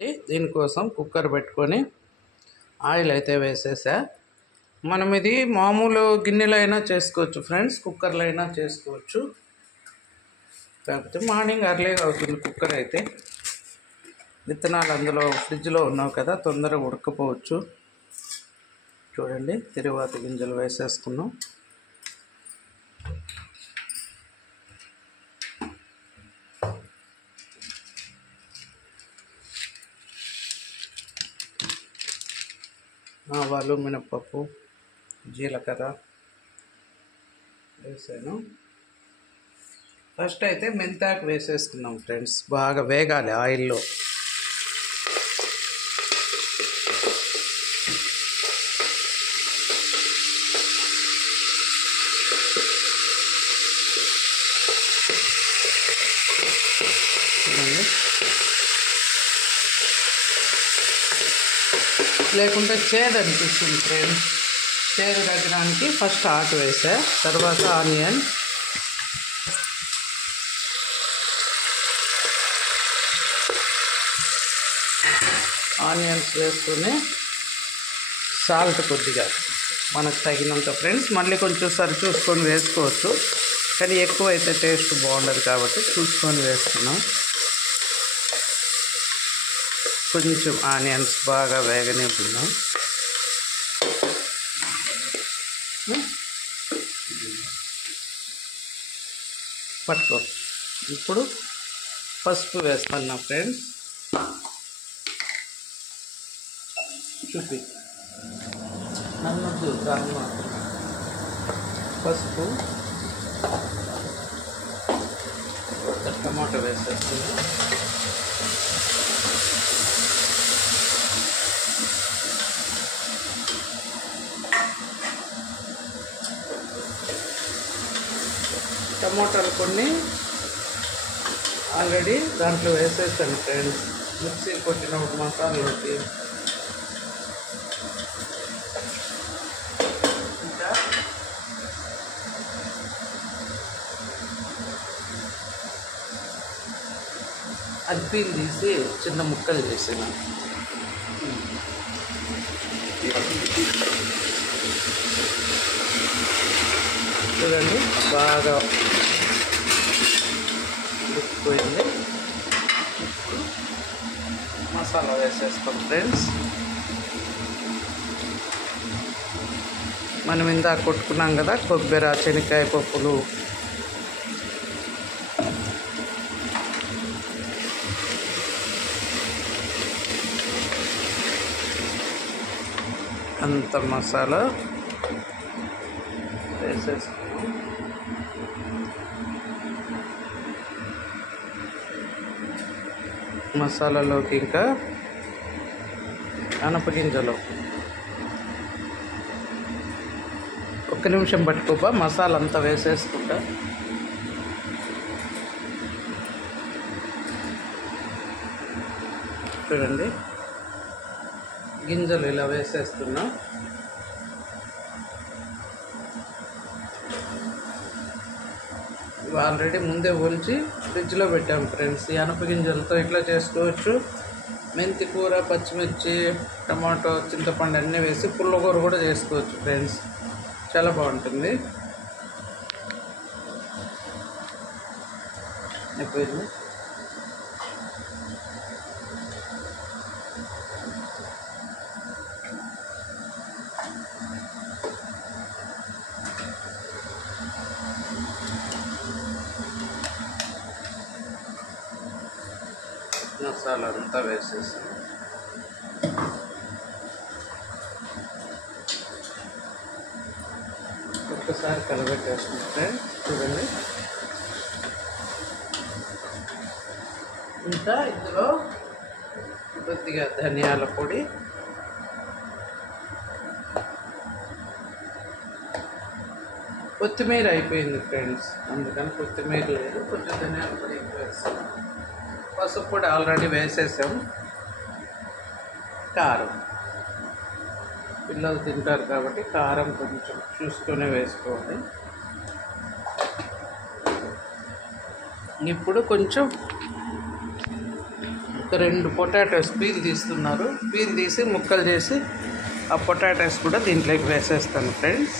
దీనికోసం కుక్కర్ పెట్టుకొని ఆయిల్ అయితే వేసేసా. మనం ఇది మామూలు గిన్నెలో అయినా చేసుకోవచ్చు ఫ్రెండ్స్, కుక్కర్లో అయినా చేసుకోవచ్చు. కాకపోతే మార్నింగ్ అర్లీగా అవుతుంది కుక్కర్ అయితే. విత్తనాలు అందులో ఫ్రిడ్జ్లో ఉన్నావు కదా, తొందరగా ఉడకపోవచ్చు. చూడండి, తిరువాత గింజలు వేసేసుకున్నాం. ఆవాలు, మినపప్పు, జీలకర్ర వేసాను. ఫస్ట్ అయితే మెంతాకు వేసేసుకున్నాం ఫ్రెండ్స్, బాగా వేగాలి ఆయిల్లో. లేకుంటే చేదు అనిపిస్తుంది ఫ్రెండ్స్. చేదు తగ్గడానికి ఫస్ట్ ఆకు వేసా, తర్వాత ఆనియన్స్ వేసుకొని సాల్ట్ కొద్దిగా మనకు తగినంత ఫ్రెండ్స్. మళ్ళీ కొంచెం సరి చూసుకొని వేసుకోవచ్చు, కానీ ఎక్కువ అయితే టేస్ట్ బాగుండదు కాబట్టి చూసుకొని వేస్తున్నాం. కొంచెం ఆనియన్స్ బాగా వేగనివ్వుతున్నాం. పట్టుకో. ఇప్పుడు పసుపు వేస్తున్నా ఫ్రెండ్స్. చూపి నన్నొద్దు కారణం. పసుపు, టమాటో వేసేస్తుంది. టమాటాలు కొన్ని ఆల్రెడీ దాంట్లో వేసేసాను ఫ్రెండ్స్, మిక్సీ కొట్టినప్పుడు మసాలాలోకి. ఇంకా అద్దీలు తీసి చిన్న ముక్కలు చేసిన. చూడండి, బాగా ఉడికిపోయింది. ఇప్పుడు మసాలా వేసేస్తాం ఫ్రెండ్స్. మనం ఇందాక కొట్టుకున్నాం కదా కొబ్బరి, శనక్కాయ పప్పులు, అంత మసాలా వేసేసుకున్నాం. మసాలాలోకి ఇంకా అనపగింజలు ఒక్క నిమిషం పట్టుకోపా, మసాలా అంతా వేసేసుకుంటా. చూడండి, గింజలు ఇలా వేసేస్తున్నా. ఇవి ఆల్రెడీ ముందే ఒలిచి ఫ్రిడ్జ్లో పెట్టాం ఫ్రెండ్స్. ఈ అనపగింజలతో ఇట్లా చేసుకోవచ్చు. మెంతి కూర, పచ్చిమిర్చి, టమాటో, చింతపండు అన్నీ వేసి పుల్లకూర కూడా చేసుకోవచ్చు ఫ్రెండ్స్, చాలా బాగుంటుంది. అయిపోయింది. మసాలా అంతా వేసేసి ఒక్కసారి కలబెట్టేసుకుంటే చూడండి. ఇంకా ఇందులో కొద్దిగా ధనియాల పొడి, కొత్తిమీర అయిపోయింది ఫ్రెండ్స్, అందుకని కొత్తిమీర లేదు, కొంచెం ధనియాల పొడి ఎక్కువ వేస్తాం. పసుపు పొడి ఆల్రెడీ వేసేసాం. కారం, పిల్లలు తింటారు కాబట్టి కారం కొంచెం చూసుకొని వేసుకోవాలి. ఇప్పుడు కొంచెం ఒక 2 పొటాటోస్ పీల్ తీస్తున్నారు. పీల్ తీసి ముక్కలు చేసి ఆ పొటాటోస్ కూడా దీంట్లోకి వేసేస్తాను ఫ్రెండ్స్.